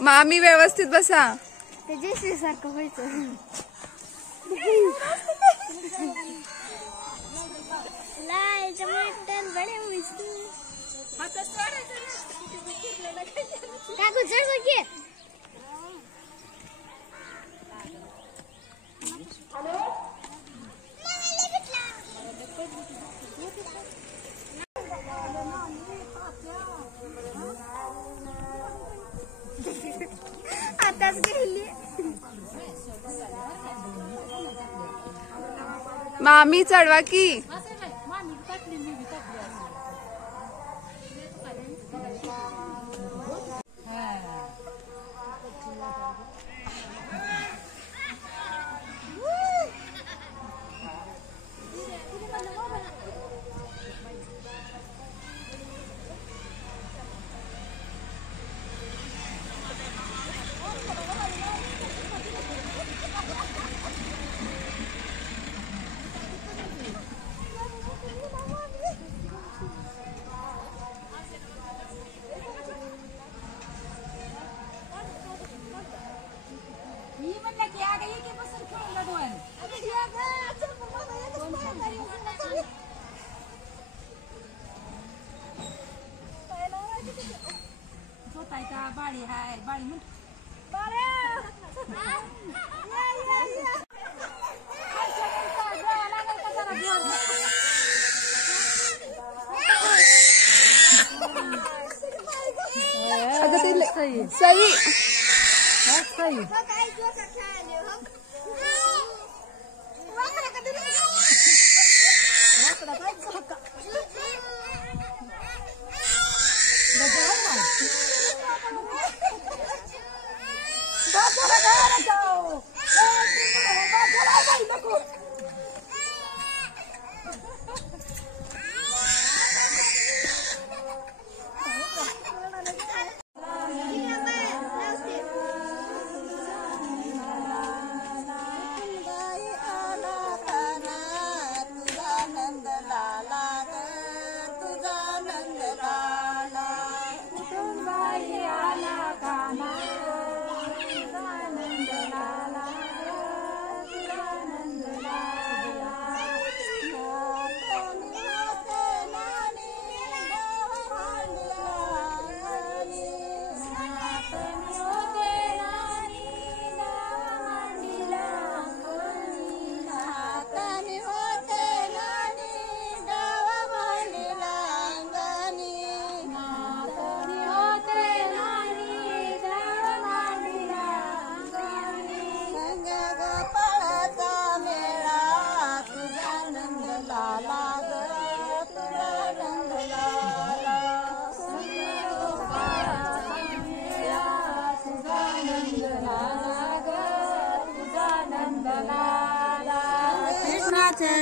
मामी व्यवस्थित बसा. ते जयश्री सारखं व्हायचं. लायचं मटण बडे मस्त. काकू चढ की. आताच गेली. मामी चढवा की. सही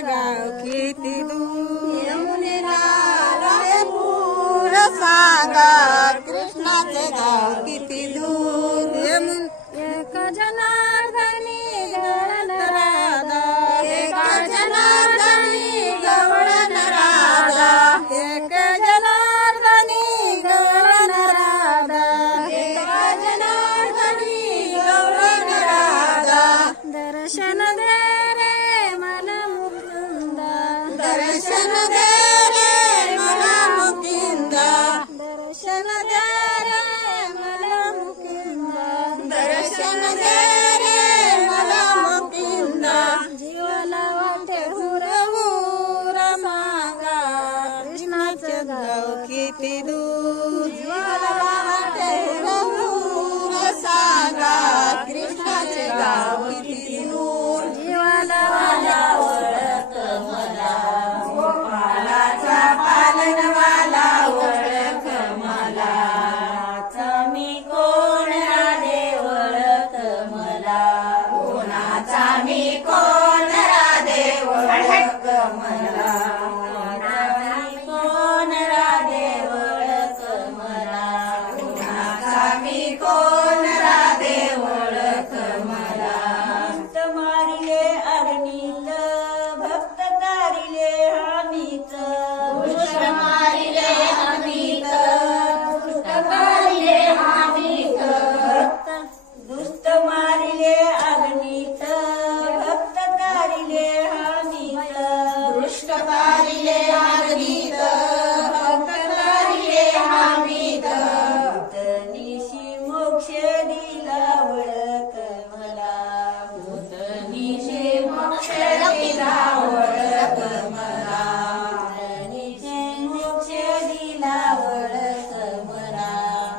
गाव किती दूर यमुनेला रे पूर सांगा कृष्णाचे गाव किती दूर यमुन एक जनार्दनी गवळण राधा एक जनार्दनी गवळण राधा एक जनार्दनी गवळण राधा एक जनार्दनी गवळण राधा दर्शन दे दर्शन दे रे मला मुकिंदा दर्शन दे रे किती दूर जीवाला वाटे रघुर सांगा कृष्णाचे गाव किती दूर जीवाला ओळख मला गोपाळाचा पालनवाला ओळख मला मी कोण राधे ओळख मला कोणाचा मी कोण राधे ओळख मला कोण राधे ओळख मला कोणाचा मी कोण राधे ओळख मला भक्त मारिले अग्नीत भक्त तारिले हानीत दुष्ट मारिले अग्नीत दुष्ट तारिले हानीत दुष्ट मारिले अग्नीत भक्त तारिले हानीत दृष्ट तारिले अग्नीत भक्त तारिले हानीत भूतनिशी मोक्ष दिला ओळख मला भूतनिशी मोक्ष दिला ओळख मला भूतनिशी मोक्ष दिला ओळख मला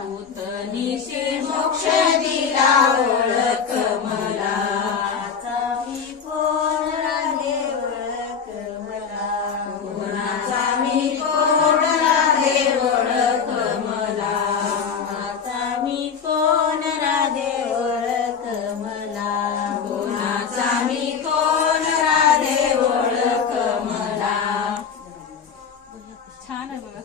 भूतनिशी मोक्ष दिला ओळख मला मी कोण राधे ओळख मला कोणाचा मी कोण राधे ओळख मला कोणाचा मी कोण राधे ओळख मला कोणाचा मी कोण राधे ओळख मला छान आहे बघा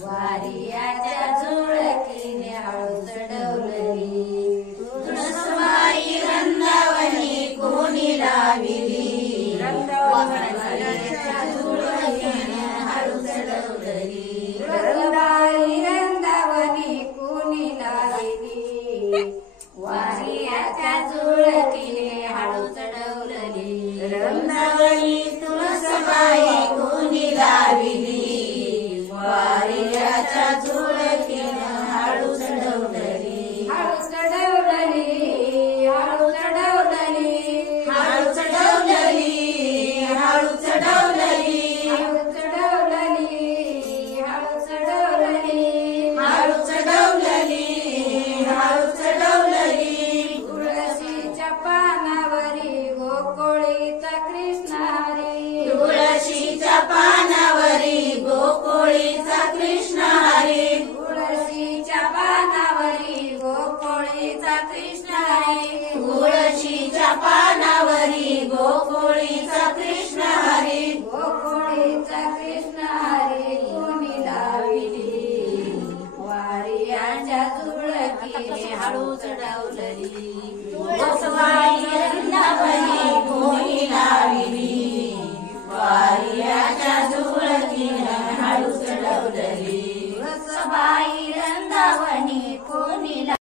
वारियाच्या झुळकीने हळू चढवली तुळसबाई वृंदावनी कोणी लाविली वारियाच्या झुळकीने हळू चढवली वृंदावनी कोणी लाविली वारियाच्या झुळकीने हळू चढवली वृंदावनी तुळसबाई कोणी लाविली वारियाच्या झुळकीने हळू चढवली हळू चढवली हळू चढवली हळू चढवली हळू चढवली हळू चढवली हळू चढवली हळू चढवली हळू चढवली तुळशीच्या पानावरी गोकुळीचा कृष्ण हरी तुळशीच्या पानावरी गोकुळीचा कृष्ण हरी तुळशीच्या पानावरी गोकुळीचा कृष्ण हरी तुळशीच्या पानावरी गोकुळीचा कृष्ण हरी गोकुळीचा कृष्ण हरी कोणी लाविली वारियाच्या झुळकीने हळू चढवली